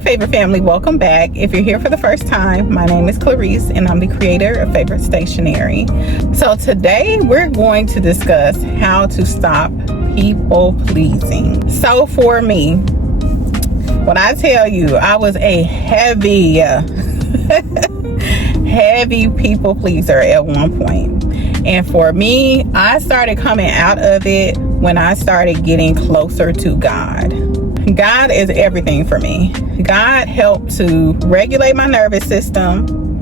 favorite family, welcome back. If you're here for the first time, my name is Clarice and I'm the creator of Favorite Stationery. So today we're going to discuss how to stop people pleasing. So for me, when I tell you I was a heavy people pleaser at one point, and for me, I started coming out of it when I started getting closer to God. God is everything for me. God helped to regulate my nervous system,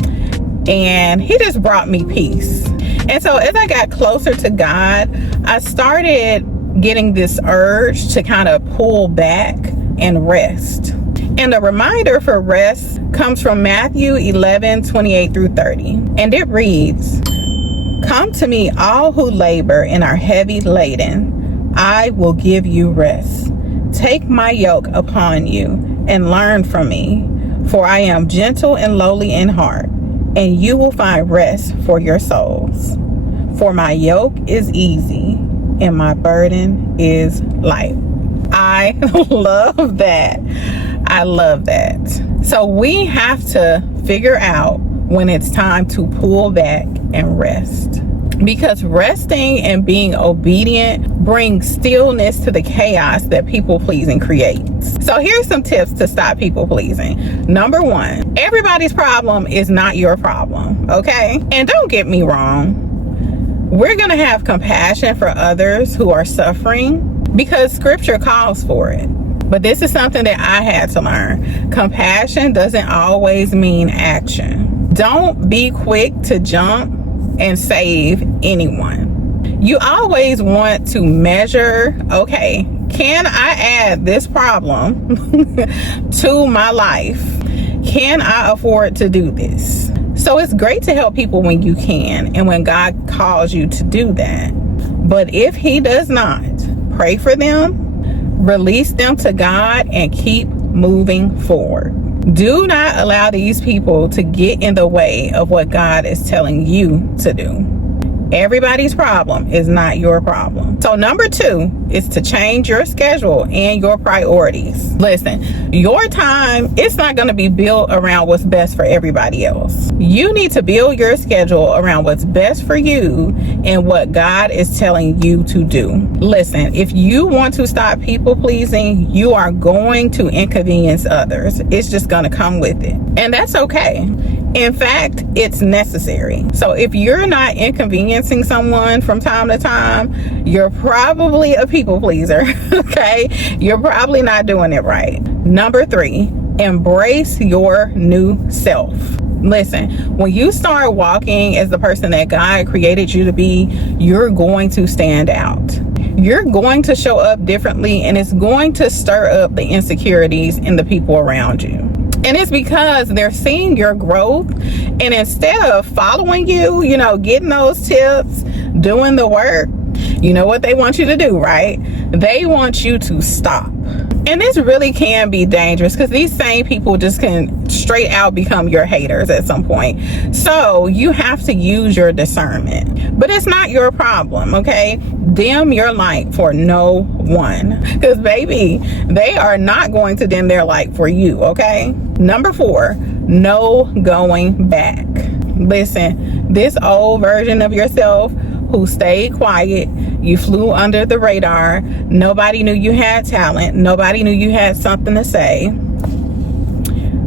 and he just brought me peace. And so as I got closer to God, I started getting this urge to kind of pull back and rest. And the reminder for rest comes from Matthew 11:28 through 30. And it reads, "Come to me, all who labor and are heavy laden. I will give you rest. Take my yoke upon you and learn from me, for I am gentle and lowly in heart, and you will find rest for your souls. For my yoke is easy and my burden is light." I love that. I love that. So we have to figure out when it's time to pull back and rest. Because resting and being obedient brings stillness to the chaos that people pleasing creates. So here's some tips to stop people pleasing. Number one, everybody's problem is not your problem, okay? And don't get me wrong, we're gonna have compassion for others who are suffering because scripture calls for it. But this is something that I had to learn. Compassion doesn't always mean action. Don't be quick to jump and save anyone. You always want to measure, okay, can I add this problem to my life? Can I afford to do this? So it's great to help people when you can and when God calls you to do that. But if he does not, pray for them, release them to God, and keep moving forward. Do not allow these people to get in the way of what God is telling you to do. Everybody's problem is not your problem. So number two is to change your schedule and your priorities. Listen, your time, it's not going to be built around what's best for everybody else. You need to build your schedule around what's best for you and what God is telling you to do. Listen, if you want to stop people pleasing, you are going to inconvenience others. It's just going to come with it. And that's okay. In fact, it's necessary. So if you're not inconveniencing someone from time to time, you're probably a people pleaser, okay? You're probably not doing it right. Number three, embrace your new self. Listen, when you start walking as the person that God created you to be, you're going to stand out. You're going to show up differently, and it's going to stir up the insecurities in the people around you. And it's because they're seeing your growth, and instead of following you, getting those tips, doing the work, you know what they want you to do, right? They want you to stop. And this really can be dangerous because these same people just can straight out become your haters at some point. So you have to use your discernment. But it's not your problem, okay? Dim your light for no one. Because baby, they are not going to dim their light for you, okay? Number four, no going back. Listen, this old version of yourself who stayed quiet, you flew under the radar, nobody knew you had talent, nobody knew you had something to say.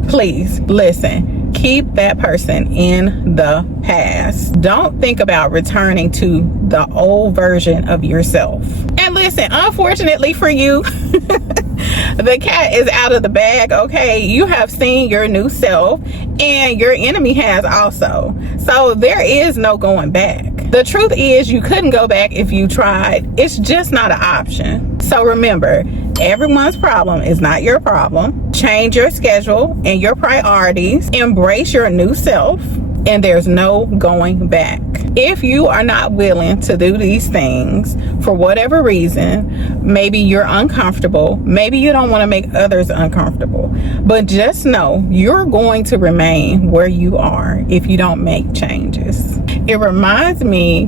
Please, listen, keep that person in the past. Don't think about returning to the old version of yourself. And listen, unfortunately for you, the cat is out of the bag, okay? You have seen your new self, and your enemy has also. So there is no going back. The truth is, you couldn't go back if you tried. It's just not an option. So remember, everyone's problem is not your problem. Change your schedule and your priorities. Embrace your new self, and there's no going back. If you are not willing to do these things for whatever reason, maybe you're uncomfortable, maybe you don't want to make others uncomfortable, but just know you're going to remain where you are if you don't make changes. It reminds me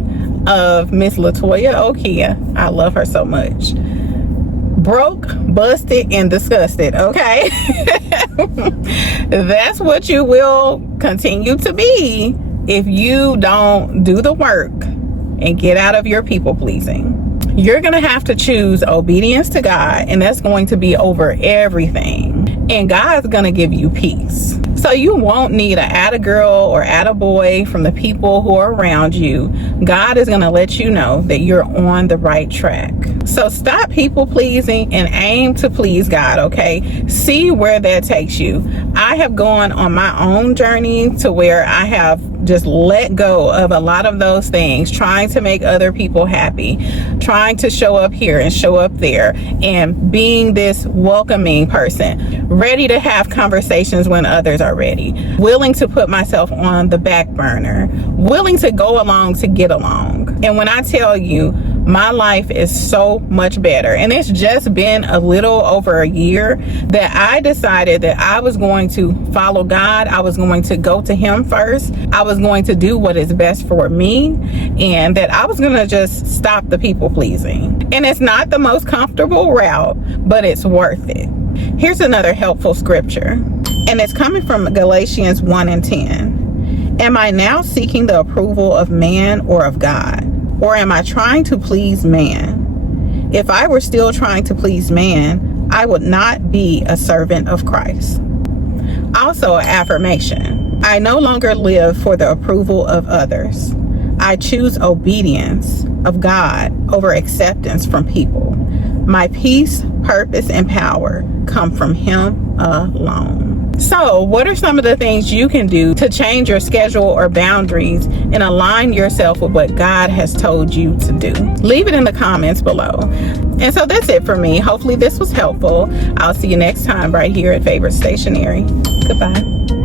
of Miss Latoya Okia. I love her so much. broke, busted, and disgusted, okay? That's what you will continue to be if you don't do the work and get out of your people pleasing. You're gonna have to choose obedience to God, and that's going to be over everything. And God's gonna give you peace. So you won't need an atta-girl or atta-boy from the people who are around you. God is gonna let you know that you're on the right track. So stop people pleasing and aim to please God, okay? See where that takes you. I have gone on my own journey to where I have just let go of a lot of those things, trying to make other people happy, trying to show up here and show up there, and being this welcoming person, ready to have conversations when others are ready, willing to put myself on the back burner, willing to go along to get along. And when I tell you, my life is so much better, and it's just been a little over a year that I decided that I was going to follow God. I was going to go to Him first. I was going to do what is best for me, and that I was going to just stop the people pleasing. And it's not the most comfortable route, but it's worth it. Here's another helpful scripture, and it's coming from Galatians 1:10. Am I now seeking the approval of man or of God? Or am I trying to please man? If I were still trying to please man, I would not be a servant of Christ. Also, an affirmation. I no longer live for the approval of others. I choose obedience of God over acceptance from people. My peace, purpose, and power come from Him alone. So, what are some of the things you can do to change your schedule or boundaries and align yourself with what God has told you to do? Leave it in the comments below. And so that's it for me. Hopefully this was helpful. I'll see you next time right here at Favorite Stationery. Goodbye.